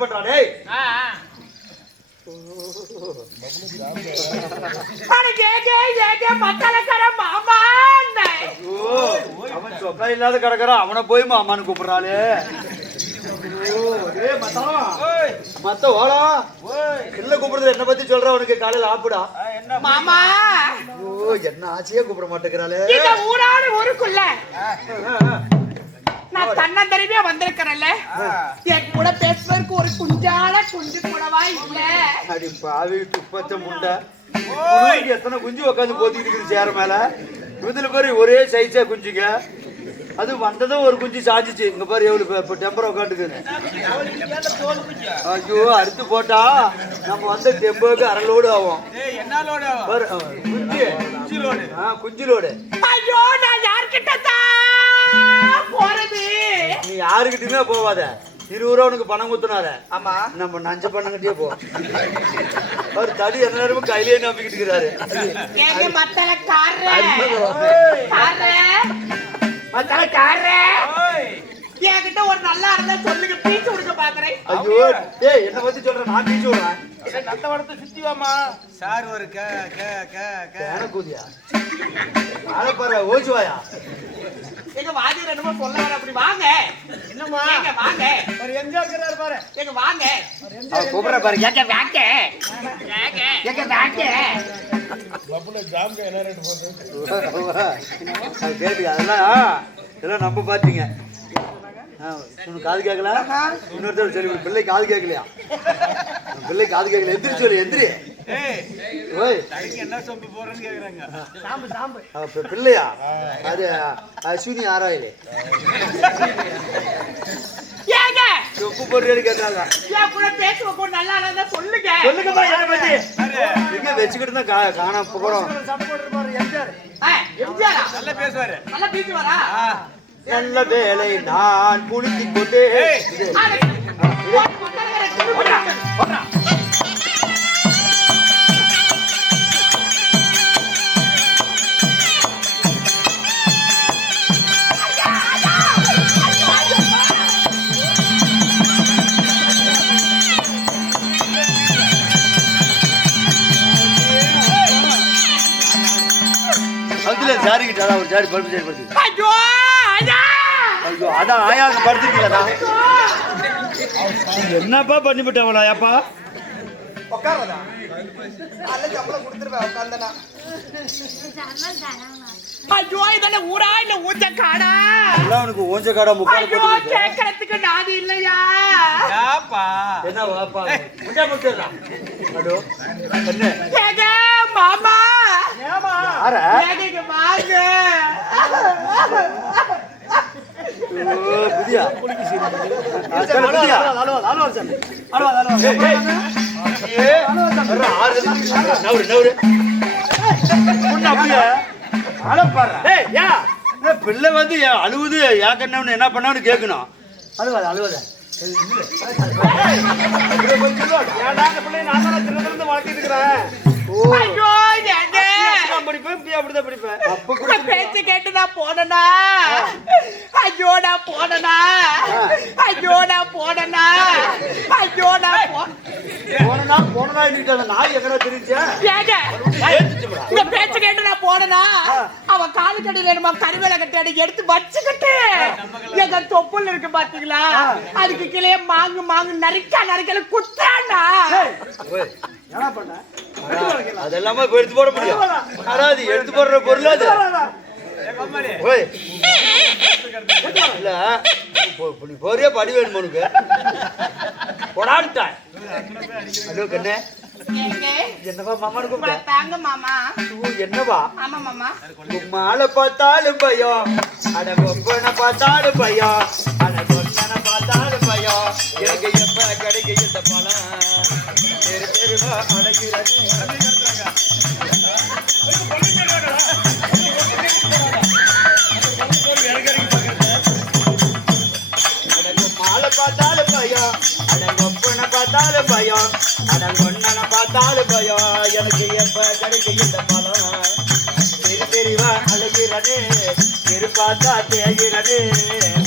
Help பண்றா டேய் அவன் சொக்கா இல்லாத கிடக்குறான் அவனை போய் மாமான்னு கூப்பிடுறாளே மத்த ஓடா இல்ல கூப்பிடுறது என்ன பத்தி சொல்ற உனக்கு காலையில ஆப்புடா மாமா ஓ என்ன ஆசையா கூப்பிட மாட்டேங்கிறாளே இந்த ஊரான ஊருக்குள்ள நான் தன்னந்தனிமையா வந்திருக்கிறேன்ல என் கூட பேசுவதற்கு ஒரு குஞ்சு கூடவா இல்ல அடி பாவி துப்பச்ச முண்டை எத்தனை குஞ்சு உட்காந்து போத்திட்டு இருக்குது சேர மேல இதுல பாரு ஒரே சைஸா குஞ்சுங்க அது வந்ததும் ஒரு குஞ்சு சாஞ்சிச்சு இங்க பாரு எவ்வளவு டெம்பர் உட்காந்துக்குது ஐயோ அறுத்து போட்டா நம்ம வந்த டெம்போக்கு அரை லோடு ஆகும் குஞ்சு லோடு ஐயோ நான் யார்கிட்ட போறது நீ யாருக்கிட்டயுமே போவாத 20 ரூபா உனக்கு பணம் குத்துனார ஆமா நம்ம நஞ்ச பண்ணங்கிட்டே போ அவர் தடி என்ன நேரமும் கையிலேயே நம்பிக்கிட்டு இருக்கிறாரு என்கிட்ட ஒரு நல்லா இருந்தா சொல்லுங்க பீச்சு கொடுக்க பாக்குறேன் ஐயோ ஏய் என்ன பத்தி சொல்றேன் நான் பீச்சு விடுறேன் நல்ல வடத்தை சுத்தி வாமா சார் ஒரு கூதியா ஆளை பாரு ஓச்சுவாயா எங்க வாதி ரெண்டுமா சொல்ல வர அப்படி வாங்க என்னம்மா வாங்க ஒரு எங்க இருக்கிறாரு பாரு எங்க வாங்க கூப்பிடுற பாரு எங்க வாங்க எங்க வாங்க பப்புல ஜாம்க என்ன ரேட் போகுது அது கேட்டு அதெல்லாம் நம்ப பாத்தீங்க உனக்கு காது கேட்கல இன்னொருத்தர் சரி பிள்ளை காது கேட்கலையா பிள்ளை காது கேட்கல எந்திரி சொல்லு எந்திரி என்ன சொம்பு போறேன்னு கேக்குறாங்க பிள்ளையா அது அஸ்வினி ஆராயிலே சொப்பு போடுறேன்னு கேட்டாங்க சொல்லுங்க எங்க வச்சுக்கிட்டு தான் காண போறோம் நல்லா பேசுவாரு நல்லா பேசுவாரா நல்ல வேலை நான் குளித்துக் கொண்டே அதுல சாரி கிட்ட ஒரு சாரி பல்பு சாரி படுத்து ஐயோ அதான் ஆயா படுத்துருக்கீங்களா என்னப்பா பண்ணிவிட்டவளா ஏப்பா உட்காரதா அல்ல சம்பளம் கொடுத்துருவேன் உட்கார்ந்தனா ஐயோ இதென்ன ஊரா இல்ல ஊஞ்ச காடா எல்லாம் உனக்கு ஊஞ்ச காடா முக்கால போட்டு கேட்கறதுக்கு நாதி இல்லையா யாப்பா என்ன வாப்பா முட்டை முட்டடா ஹலோ என்ன ஏங்க மாமா ஏமா யாரா ஏங்க வாங்க ஓ புதியா குளிக்கு சீரி புதியா ஹலோ சார் ஹலோ ஏ நவுரு நவுரு பொண்ணு அப்படியே அழப்பாரு ஏய் யா பிள்ளை வந்து அழுவுது யாக்கன்னு என்ன பண்ணான்னு கேட்கணும் அழுவாத அழுவாத பிள்ளை நான் தானே சின்னதுலேருந்து வளர்த்திட்டு இருக்கிறேன் பேச்சு கேட்டு நான் போனனா ஐயோ நான் போனனா ஐயோ நான் போனனா ஐயோ நான் போனனா போனனா இருக்காத நாய் எங்கடா தெரிஞ்சா இந்த பேச்சு கேட்டு நான் போனனா அவன் காலு கடையில நம்ம கருவேல கட்டி எடுத்து வச்சுக்கிட்டு எங்க தொப்புல இருக்கு பாத்தீங்களா அதுக்கு கீழே மாங்கு மாங்கு நரிக்கல குத்தாண்டா என்ன பண்ண அதெல்லாம எடுத்து போட முடியும் அதாவது எடுத்து போடுற பொருள் அது இல்ல நீ போறியா படி வேணும் உனக்கு போடான்ட்டான் ஹலோ கண்ணே என்னவா மாமா தாங்க மாமா என்னவா ஆமா மாமா மாலை பார்த்தாலும் பயம் அட கொப்பனை பார்த்தாலும் பயம் அட கொப்பனை பார்த்தாலும் பயம் எனக்கு எப்ப கிடைக்க இந்த பழம் தெரு தெருவா அழகிறது மாலை பார்த்தாலும் பயம் அட கொப்பனை பார்த்தாலும் பயம் அட கொன்னனை பார்த்தாலும் பயம் எனக்கு எப்ப கிடைக்க இந்த பழம் தெரு தெருவா அழகிறது தெரு பார்த்தா தேகிறது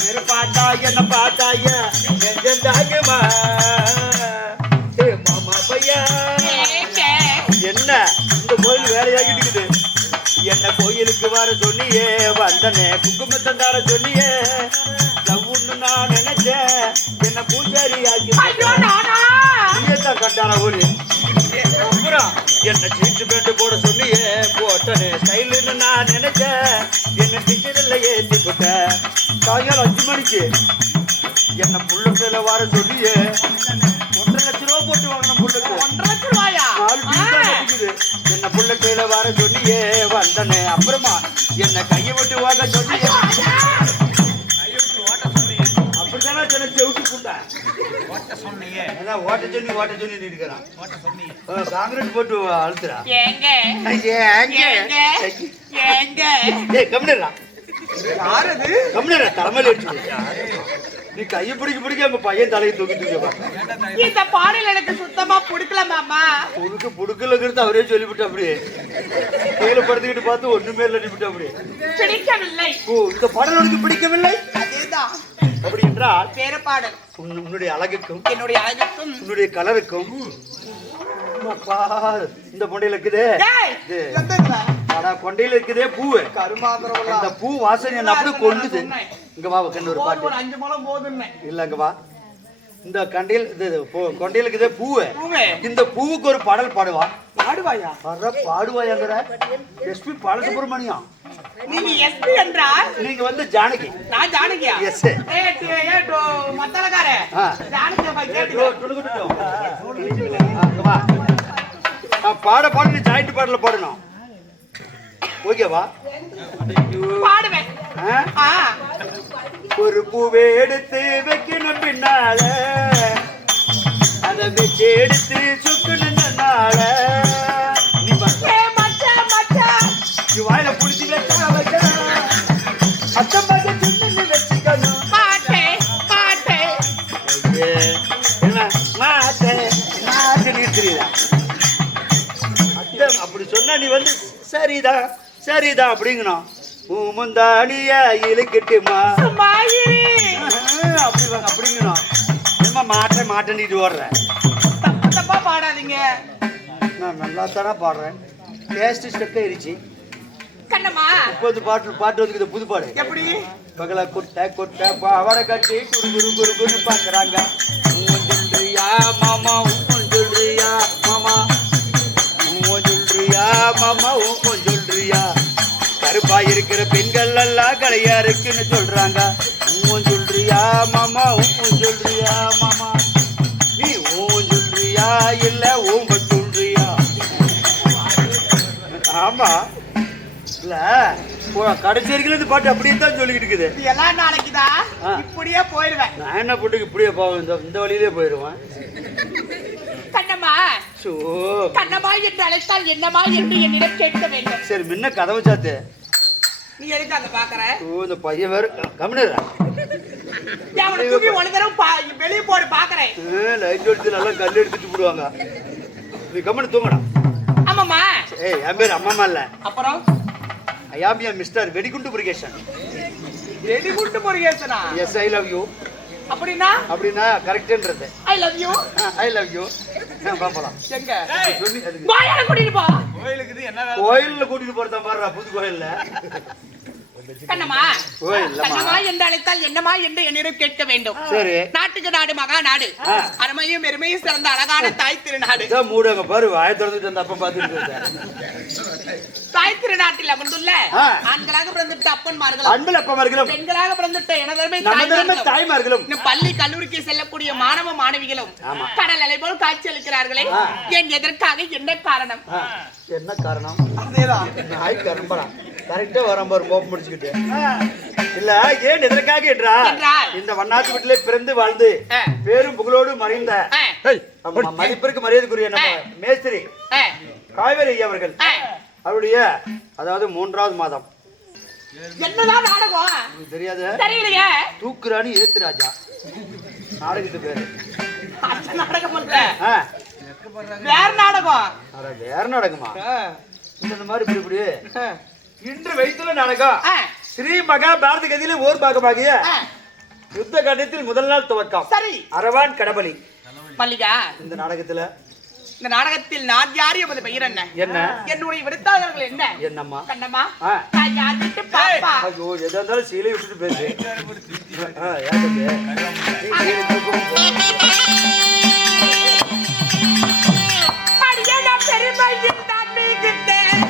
தெரு பார்த்தா என்ன பார்த்தாய எங்கெந்தாகுமா ஆகிட்டு என்ன கோயிலுக்கு வர சொன்னியே வந்தனே குங்குமத்தம் தர சொன்னியே லவ்வுன்னு நான் நினைச்சேன் என்ன பூஜாரி ஆக்கி தான் கட்டான ஒரு அப்புறம் என்ன சீட்டு பேண்டு போட சொன்னியே போட்டனே ஸ்டைலுன்னு நான் நினைச்சேன் என்ன டிக்கெட்ல ஏத்தி போட்டேன் சாயங்காலம் 5 மணிக்கு என்ன புள்ளத்துல வர சொல்லியே 1.5 லட்சம் ரூபா போட்டு வாங்கின புள்ளக்கு 1.5 லட்சம் ரூபாயா? 4 பீஸா கட்டிக்குது என்ன புள்ளத்துல வர சொல்லியே வந்தனே அப்புறமா என்ன கையை விட்டு வாங்க சொல்லியே அப்படித்தானே சொன்ன செவுட்டு புண்டா ஓட்ட சொன்னி இருக்கிறான் காங்கிரஸ் போட்டு அழுத்துறா ஏங்க கம்மிடுறா யாரது? கம்மிடுறா தலைமையில அடிச்சு நீ கையை பிடிக்க உங்க பையன் தலையை தூக்கிட்டு இந்த பாடல் எனக்கு சுத்தமா பிடிக்கல மாமா. புடுக்கலங்கிறது அவரே சொல்லிவிட்டு அப்படியே கீழே படுத்துக்கிட்டு பார்த்து ஒண்ணுமே இல்லைன்னு அப்படியே பிடிக்கவில்லை. ஓ இந்த பாடல் உனக்கு பிடிக்கவில்லை? அதேதான். அப்படி என்றால் வேற பாடல் உன்னுடைய அழகுக்கும் என்னுடைய அழகுக்கும் உன்னுடைய கலருக்கும் இந்த கொண்டையில இருக்குதே கொண்டையில இருக்குதே பூ அந்த பூ வாசனை என்ன அப்படியே கொண்டுது. இங்க வா கண்ணு ஒரு பாட்டு 5 முழம் போதுன்னு இல்ல இங்க வா இந்த கண்டையில் கொண்டையில இருக்குதே பூவு இந்த பூவுக்கு ஒரு பாடல் பாடுவா. பாடுவாயா? பாடுவாயாங்கிற எஸ்பி பாலசுப்ரமணியம். நீங்க எஸ்பி என்றால் நீங்க வந்து ஜானகி. நான் ஜானகியா? எஸ் மத்தலகாரே ஜானகி போய் கேட்டுக்கோ. பாட நீ ஜாயிண்ட் பாடல பாடணும். ஓகேவா? பாடுவேன். ஒரு பூவை எடுத்து வைக்கணும் பின்னால அதை வச்சு எடுத்து சுக்கணும்னால நீ வாயில புடிச்சு வைக்க அத்தம் பார்த்து சுண்ணு வச்சுக்கணும். அப்படி சொன்னா நீ வந்து சரிதான் அப்படிங்கணும். முந்தானிய இழுக்கட்டுமா அப்படிங்கணும். மாட்டேன்னிட்டு ஓடுறேன். தப்பா பாடாதீங்க. நான் நல்லா தானே பாடுறேன். டேஸ்ட் ஸ்டெக் ஆயிடுச்சு. கண்ணம்மா 30 பாட்டு வந்து புது பாடு எப்படி பகல கொட்டை பாவடை கட்டி குரு பாக்குறாங்க. சொல்றியா மாமா சொல்றியா மாமா சொல்றியா மாமா சொல்றியா கருப்பா இருக்கிற பெண்கள் எல்லாம் கலையா இருக்குன்னு சொல்றாங்க. சொல்றியா மாமா சொல்றியா மாமா நீ சொல்றியா இல்ல ஓம்ப சொல்றியா? ஆமா இல்ல கடைசி வரைக்கும் பாட்டு அப்படியே தான் சொல்லிக்கிட்டு இருக்குது. எல்லாம் நாளைக்குதான் இப்படியே போயிடுவேன். நான் என்ன போட்டுக்கு இப்படியே போவேன். இந்த வழியிலே போயிடுவேன். கண்ணம்மா கண்ணம்மா என்று அழைத்தால் என்னமா என்று என்னிடம் கேட்க வேண்டும். சரி முன்ன கதவை சாத்து. நீ எதுக்கு அங்க பாக்குற? இந்த பையன் வேற கம்மிடுறா. அவனை தூக்கி ஒரு தடவை வெளியே போடு பாக்குறேன். லைட் எடுத்து நல்லா கல் எடுத்துட்டு போடுவாங்க. நீ கம்மனு தூங்கடா. ஆமாம்மா. என் பேர் அம்மாமா இல்ல. அப்புறம் I am Mr. வெடிகுண்டு முருகேசன். வெடிகுண்டு முருகேசனா? Yes, I love you. அப்படினா கரெக்ட்ன்றது. I love you. I love you. பாப்பலாம். எங்க? கோயில கூட்டிட்டு போ. கோயிலுக்கு என்ன வேலை? கோயில்ல கூட்டிட்டு போறதா பாருடா புது கோயில்ல. கண்ணம்மா என்று அழைத்தால் என்னமா என்று என்னிடம் கேட்க வேண்டும். சரி. நாட்டுக்கு நாடு மகா நாடு அருமையும் பெருமையும் சிறந்த அழகான தாய் திருநாடு. மூடுங்க பாரு வாயை திறந்துட்டு அந்த அப்பா பாத்துட்டு தாய் திருநாட்டில் அமர்ந்துள்ள ஆண்களாக பிறந்துட்ட அப்பன்மார்களும் அன்பில் அப்பமார்களும் பெண்களாக பிறந்துட்ட எனதருமை தாய்மார்களும் பள்ளி கல்லூரிக்கு செல்லக்கூடிய மாணவ மாணவிகளும் கடல் அலை போல் காட்சி அளிக்கிறார்களே ஏன் எதற்காக என்ன காரணம்? என்ன காரணம்? அதேதான் நாய் கரும்படா கரெக்டா வரம் பாரு மோப்ப முடிச்சுக்கிட்டு இல்ல ஏன் எதற்காக என்றால் இந்த வண்ணாத்து வீட்டிலே பிறந்து வாழ்ந்து பேரும் புகழோடு மறைந்த மதிப்பிற்கு மரியாதைக்குரிய நம்ம மேஸ்திரி காவேரி அவர்கள் அவருடைய அதாவது 3வது மாதம் என்னதான் நாடகம் தெரியாது தெரியலையே தூக்குறானி ஏத்து ராஜா நாடகத்து பேரு நாடகம் இல்ல வேற நாடகம் வேற நாடகமா இந்த மாதிரி இப்படி இன்று வைத்துள்ள நாடகம் ஸ்ரீ மகாபாரத கதையிலே ஓர் பாகமாகிய யுத்த கட்டத்தில் முதல் நாள் துவக்கம். சரி. அரவான் கடபலி மல்லிகா இந்த நாடகத்துல இந்த நாடகத்தில் நான் யார் என்பது பெயர் என்ன? என்ன? என்னுடைய விடுத்தாளர்கள் என்ன? என்னம்மா? கண்ணம்மா, ஆ. நான் யார் வீட்டு பாப்பா? ஐயோ, எதா இருந்தாலும் சீலை விட்டுட்டு பேசு. அடியே, நான் பெருமையில் தான் மிகுந்தேன்.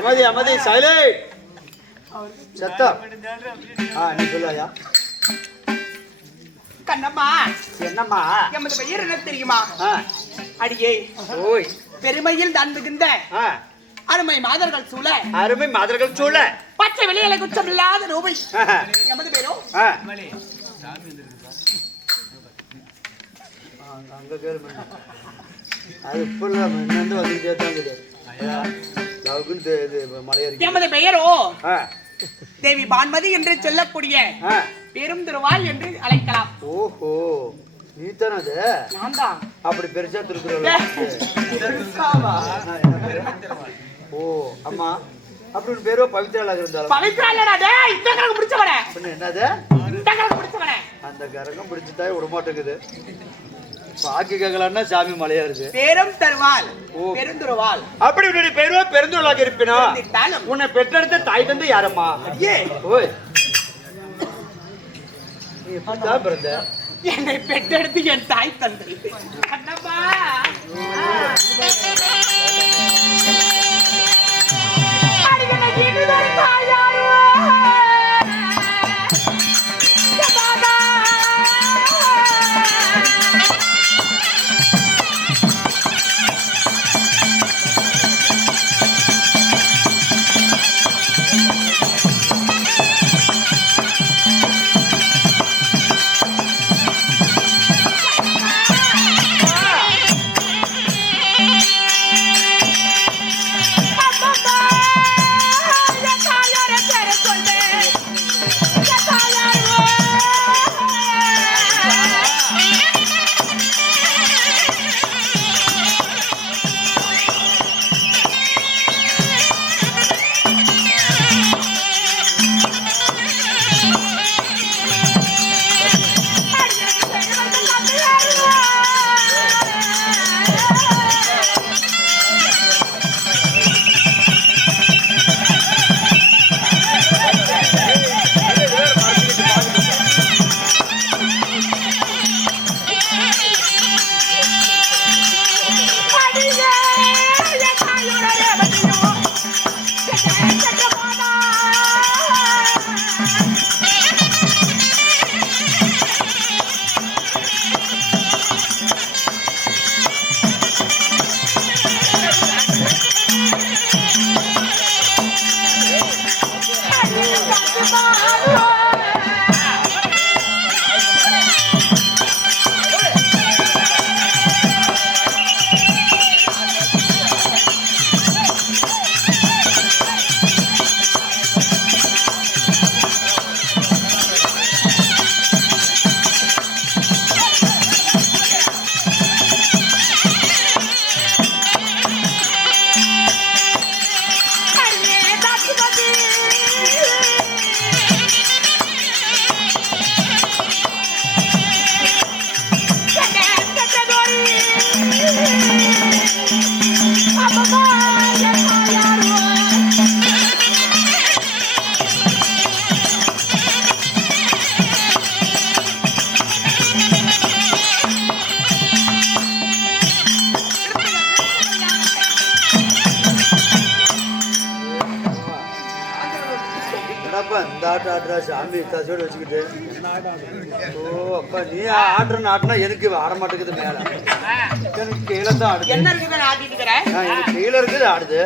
அமைதி அமைதி சைலேட் சத்தம். நீ சொல்லாயா? கண்ணம்மா, என்னம்மா? எமது பெயர் என்ன தெரியுமா? அடியே, ஓய், பெருமையில் தான் மிகுந்த அருமை மாதர்கள் சூழ, அருமை மாதர்கள் சூழ, பச்சை வெளியில குற்றம் இல்லாத ரூபை எமது பேரோ அங்க கேள்வி அது இப்பெல்லாம் என்னந்து வந்துட்டே தான் இருக்குது. எமது பெயரோ தேவி பான்மதி என்று சொல்லக்கூடிய பெரும் திருவாள் என்று அழைக்கலாம். ஓஹோ, நீ தானே அது? நான் தான். அப்படி பெருசா திருக்குறள். ஓ அம்மா, அப்படி ஒரு பேரோ பவித்ரால இருந்தாலும். பவித்ரா இல்லடா டேய், இந்த கரகம் பிடிச்சவனே. என்னது? இந்த கரகம் பிடிச்சவனே. அந்த கரகம் பிடிச்சிட்டாய் விட மாட்டேங்குது. பாக்கி கேக்கலாம்னா சாமி மலையா இருக்கு. பெரும் தருவாள், பெருந்துருவாள். அப்படி உன்னுடைய பேரோ பெருந்துருளாக இருப்பினா உன்னை பெற்றெடுத்த தாய் தந்தை யாரம்மா? ஓய், நீ எப்படிதான் பிறந்த? என்னை பெற்றெடுத்து என் தாய் தந்தை கண்ணம்மா. அந்த ஆடுறா சாமி தசோடு வச்சுக்கிட்டு. ஓ அப்பா நீ ஆடுனா எனக்கு ஆட மாட்டேங்குது மேல. எனக்கு கீழே தான் ஆடுது. என்ன இருக்குது ஆடிட்டு இருக்கற? எனக்கு கீழே இருக்குது ஆடுது.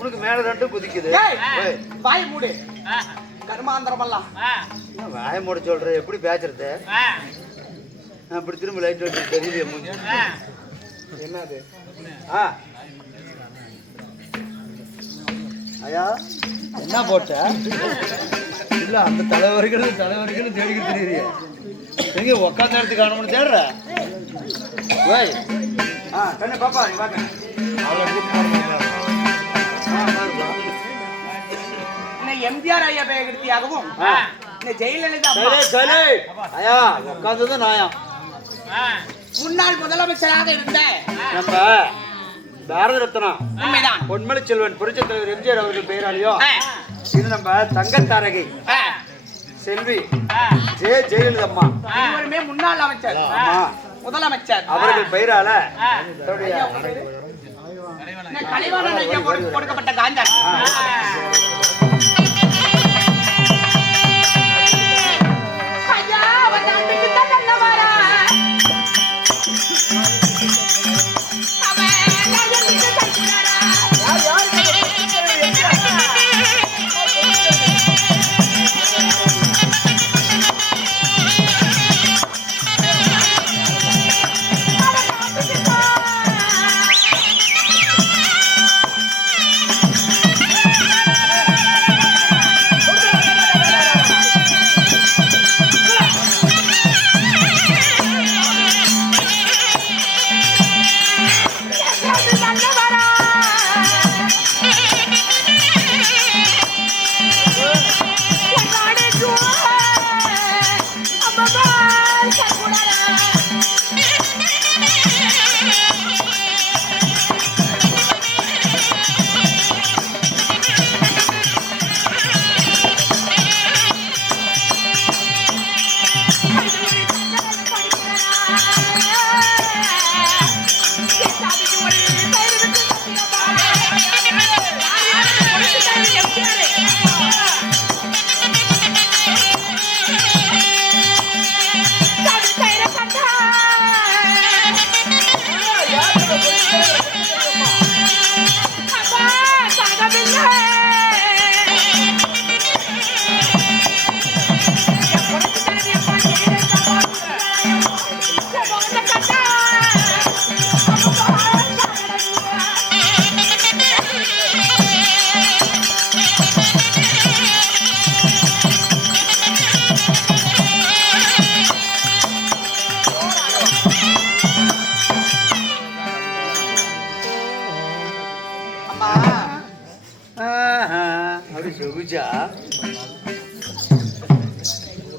உனக்கு மேல ரெண்டும் குதிக்குது. வாய் மூடு. கர்மாந்திரமல்லாம். வாய மூட சொல்ற எப்படி பேசுறது? அப்படி திரும்ப லைட் வச்சு தெரியலையே மூஞ்சி. என்னது? ஐயா என்ன போட்ட? இல்ல அந்த தலைவர்கள் தேடிக்கிட்டு தெரியுறிய. எங்க உட்காந்த இடத்துக்கு காணணும்னு தேடுற? ஓய் கண்ணு பாப்பா நீ வாங்க. எம்ஜிஆர் ஐயா பேகத்தியாகவும் ஜெயலலிதா ஐயா உட்கார்ந்தது நாயா. முன்னாள் முதலமைச்சராக இருந்த நம்ம பாரத ரத்னா உண்மைதான் பொன்மலை செல்வன் புரட்சி தலைவர் எம்ஜிஆர் அவர்கள் பெயராலையோ இது நம்ம தங்கத்தாரகை செல்வி ஜெயலலிதா அம்மா இவருமே முன்னாள் அமைச்சர் முதலமைச்சர் அவர்கள் பெயரால கலைவாணன் ஐயா கொடுக்கப்பட்ட காஞ்சார்.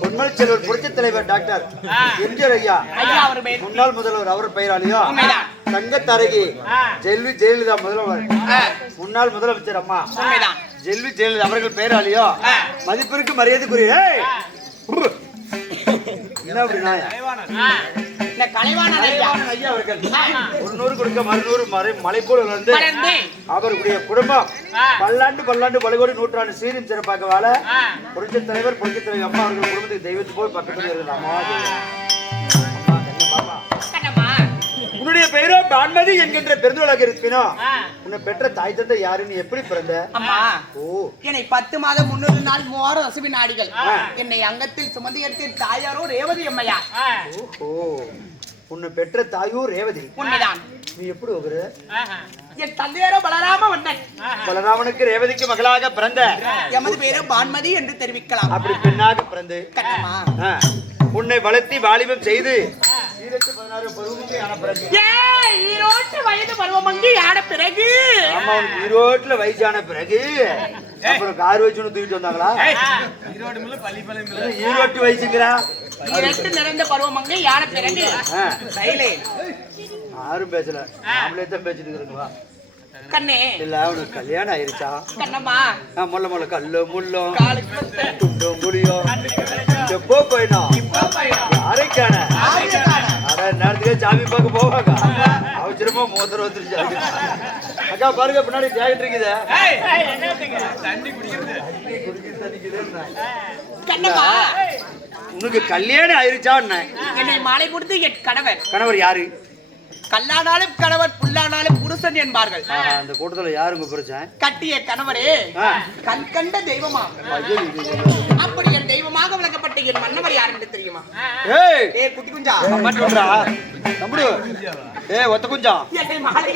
பொன்மலை செல்வர் புரட்சி தலைவர் டாக்டர் எம்ஜிஆர் ஐயா முன்னாள் முதல்வர் அவர் பெயராலையோ தங்கத்தரகி செல்வி ஜெயலலிதா முதல்வர் முன்னாள் முதலமைச்சர் அம்மா செல்வி ஜெயலலிதா அவர்கள் பெயராலையோ மதிப்பிற்கு மரியாதைக்குரிய என்ன அப்படி கலைவாணன் ஐயா அவர்கள் 100 கொடுக்க 200 மலை போல வந்து அவருடைய குடும்பம் பல்லாண்டு பலகோடி நூற்றாண்டு சீரும் சிறப்பாக வாழ புரட்சி தலைவர் அம்மா அவர்கள் குடும்பத்துக்கு தெய்வத்தை போல் பக்கத்தில் இருக்கிறார். உன்னுடைய பெயரோ பான்மதி என்கின்ற பெருந்தோளாக இருப்பினோம். உன்னை பெற்ற தாய் தந்தை யாருன்னு எப்படி பிறந்த? என்னை 10 மாதம் 300 நாள் 3 ரசபி நாடிகள் என்னை அங்கத்தில் சுமந்து எடுத்த தாயாரோ ரேவதி அம்மையா. உன்னை பெற்ற தாயோ ரேவதி. உண்மைதான். நீ எப்படி ஒரு என் தந்தையாரோ பலராம வந்தன். பலராமனுக்கு ரேவதிக்கு மகளாக பிறந்த எமது பேரோ பான்மதி என்று தெரிவிக்கலாம். அப்படி பெண்ணாக பிறந்து உன்னை வளர்த்தி வாலிபம் செய்து 16 பருவமங்கை ஆன பிறகு ஈரோட்டு வயது பருவமங்கை ஆன பிறகு ஈரோட்டுல வயசான பிறகு அப்புறம் கார் வச்சு தூக்கிட்டு வந்தாங்களா? ஈரோட்டு வயசுங்கிறா ஈரோட்டு நிறைந்த பருவமங்கை ஆன பிறகு யாரும் பேசல, நாமளே தான் பேசிட்டு இருக்கிறோங்களா? கண்ணே இல்ல அவனுக்கு கல்யாணம் ஆயிருச்சா? கண்ணம்மா முள்ள கல்லு முள்ளும் துண்டும் முடியும் எப்போ போயினா யாரைக்கான நேரத்துக்கே சாமி பார்க்க போவாங்க. அவசரமா மோதிரம் வந்துருச்சு அக்கா பாருங்க பின்னாடி ஜாக்கெட் இருக்குது கண்ணம்மா உனக்கு கல்யாணம் ஆயிருச்சா என்ன என்னை மாலை கொடுத்து என் கணவர் யாரு கல்லானாலும் கணவர் புல்லானாலும் புருஷன் என்பார்கள் அந்த கூட்டத்துல யாருங்க பிரச்சனை கட்டிய கணவரே கண் கண்ட தெய்வமா அப்படி என் தெய்வமாக விளக்கப்பட்ட என் மன்னவர் யார் என்று தெரியுமா ஏய் குட்டி குஞ்சா தம்புடு ஏய் ஒத்த குஞ்சா என்னை மாலை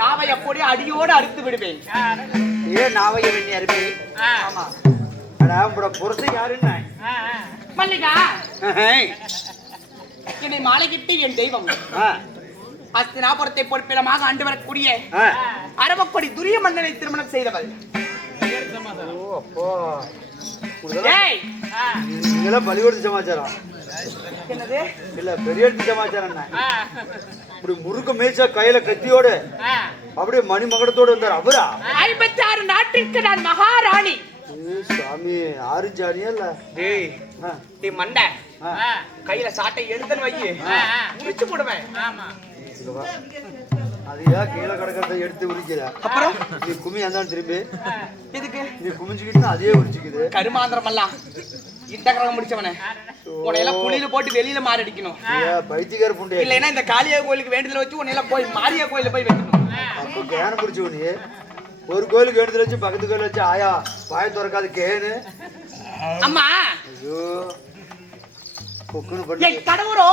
நாவை அப்படி அடியோடு அறுத்து விடுவேன். ஏன் நாவை வெண்ணி அறுப்பி? ஆமா. அடா உங்களோட புருஷன் யாருன்னா? மல்லிகா. என்னை மாலையிட்டு என் தெய்வம். அஸ்தினாபுரத்தை பொறுப்பிடமாக ஆண்டு வரக்கூடிய அரவக்கொடி துரிய மன்னனை திருமணம் செய்தவள். பலிகொடுத்த சமாச்சாரம் என்னது? இல்ல பெரிய சமாச்சாரம். இப்படி முறுக்கு மேய்ச்சா கையில கத்தியோடு அப்படியே மணிமகடத்தோடு வந்தார் அவரா? 56 நாட்டிற்கு நான் மகாராணி. சாமி ஆறு ஜானியா இல்ல? டேய் மண்டை, கையில சாட்டை எடுத்துன்னு வை, முடிச்சு போடுவேன். அதையா கீழே கிடக்கிறத எடுத்து உரிக்கிற. அப்புறம் நீ கும்மி அந்தாலும் திரும்பி எதுக்கு நீ குமிஞ்சுக்கிட்டு அதே உரிச்சுக்குது. கருமாந்திரம் எல்லாம் இந்த கிரகம் முடிச்சவனே உன்னையெல்லாம் புளியில போட்டு வெளியில மாறி அடிக்கணும். பைத்தியக்கார புண்டே இல்லைன்னா இந்த காளியா கோயிலுக்கு வேண்டுதல வச்சு உன்னையெல்லாம் போய் மாரியா கோயில போய் வைக்கணும். அப்போ கேன பிடிச்சு நீ ஒரு கோயிலுக்கு வேண்டுதல் வச்சு பக்கத்து கோயில் வச்சு ஆயா வாய திறக்காது கேனு. அம்மா ஐயோ பொக்குன்னு பண்ணி கடவுரோ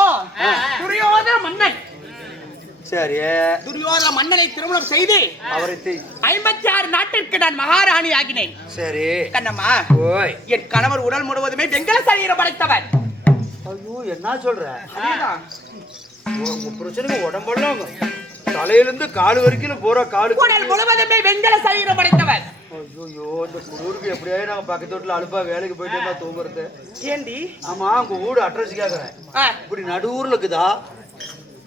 துரியோதன மன்னன். சரி துரியோதன மன்னனை திருமணம் செய்து 56 நாட்டிற்கு நான் மகாராணி ஆகினேன். சரி கண்ணம்மா, ஓய் என் கணவர் உடல் முழுவதுமே வெங்கல சரீரம் படைத்தவர். ஐயோ என்ன சொல்ற அதேதான். உங்க பிரச்சனைக்கு உடம்பெல்லாம் தலையிலிருந்து கால் வரைக்கும் போற காலு உடல் முழுவதுமே வெங்கல சரீரம் படைத்தவர். ஐயோ இந்த குளிருக்கு எப்படியாவது நாங்க பக்கத்து வீட்டுல அலுப்பா வேலைக்கு போயிட்டு இருந்தா தூங்குறது. ஏண்டி? ஆமா உங்க வீடு அட்ரஸ் கேக்குறேன். இப்படி நடுவூர்ல இருக்குதா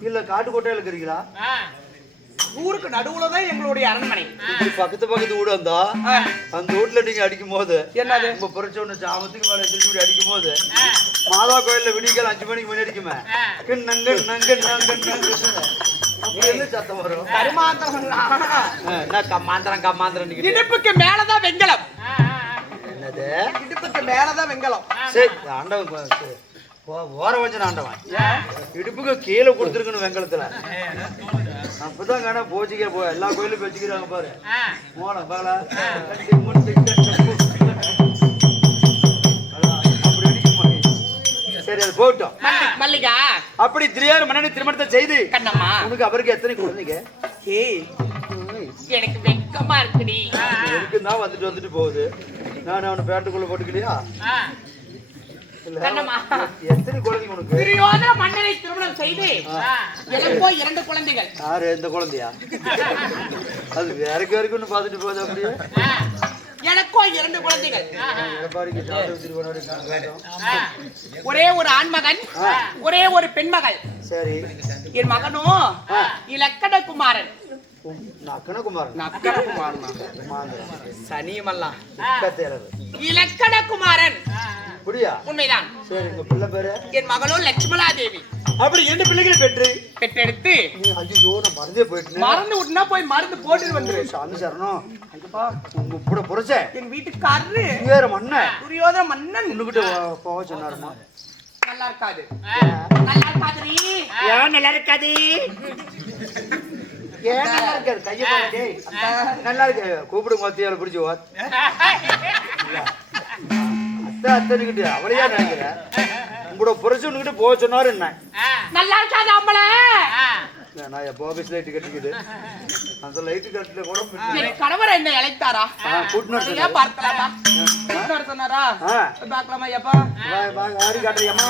இல்ல காட்டுக்கோட்டையில இருக்கிறீங்களா? ஊருக்கு நடுவுலதான் எங்களுடைய அரண்மனை. இப்படி பக்கத்து வீடு வந்தா அந்த வீட்டுல நீங்க அடிக்கும் போது என்னது? உங்க புரட்சி ஒண்ணு சாமத்துக்கு மேல திருப்பி அடிக்கும் போது மாதா கோயில்ல விடிக்கால 5 மணிக்கு மணி அடிக்குமே நங்க நங்க நங்க நங்க அப்படி என்ன சத்தம் வரும்? கம்மாந்திரம் இடுப்புக்கு மேலதான் வெங்கலம். என்னது? இடுப்புக்கு மேலதான் வெங்கலம். சரி ஆண்டவன் ஓர வச்சு ஆண்டவன் இடுப்புக்கு கீழே கொடுத்துருக்கணும் வெங்கலத்துல. அப்பதான் காண போச்சுக்க எல்லா கோயிலும் வச்சுக்கிறாங்க பாரு. மோளம் பால அப்படி அடிக்க. சரி அது போட்டோம். மல்லிகா அப்படி திரியார் மன்னனை திருமணத்தை செய்து கண்ணம்மா, உனக்கு அவருக்கு எத்தனை குழந்தைங்க? எனக்கு வெக்கமா இருக்குடி. எனக்கு தான் வந்துட்டு போகுது. நான் அவனை பேட்டுக்குள்ள போட்டுக்கலையா? எத்தனை குழந்தைங்க உனக்கு? துரியோதன மன்னனை திருமணம் செய்து எனக்கோ 2 குழந்தைகள். யாரு இந்த குழந்தையா? அது வேறக்கு வரைக்கும் பாத்துட்டு போகுது. அப்படியே எனக்கோ 2 குழந்தைகள். ஒரே ஒரு ஆண்மகன், ஒரே ஒரு பெண்மகள். சரி என் மகனும் இலக்கணகுமாரன். சனியமல்லா இலக்கணகுமாரன். உண்மைதான். சரி உங்க பிள்ளை பேரு? என் மகளும் லட்சுமலா தேவி. அப்படி 2 பிள்ளைகளை பெற்றெடுத்து ஐயோ நான் மறந்தே போயிட்டேன். மறந்து விட்டுனா போய் மருந்து போட்டு வந்துரு. சாமி சரணம். உங்க கூட புரட்ச என் வீட்டுக்காரரு வேற மன்னன் துரியோதன மன்னன் உன்கிட்ட போக சொன்னாருமா. நல்லா இருக்காது. நல்லா இருக்காதுரி. ஏன் நல்லா இருக்காது? ஏன் நல்லா இருக்காது? கையை பாருங்க. நல்லா இருக்கு. கூப்பிடுங்க மத்தியால பிடிச்சு அத்தை அத்தனைக்கிட்டு அவளையா நினைக்கிற? உங்களோட புரட்சி போக சொன்னாரு. என்ன நல்லா இருக்காது ஆம்பளை? நான் எப்போ ஆபீஸ் லைட் கட்டிக்கிது அந்த லைட் கட்டில கூட கணவர் என்ன இழைத்தாரா? கூட்டினா பார்க்கலாமா? சொன்னாரா? பார்க்கலாமா? எப்பா யாரு காட்டுறியம்மா?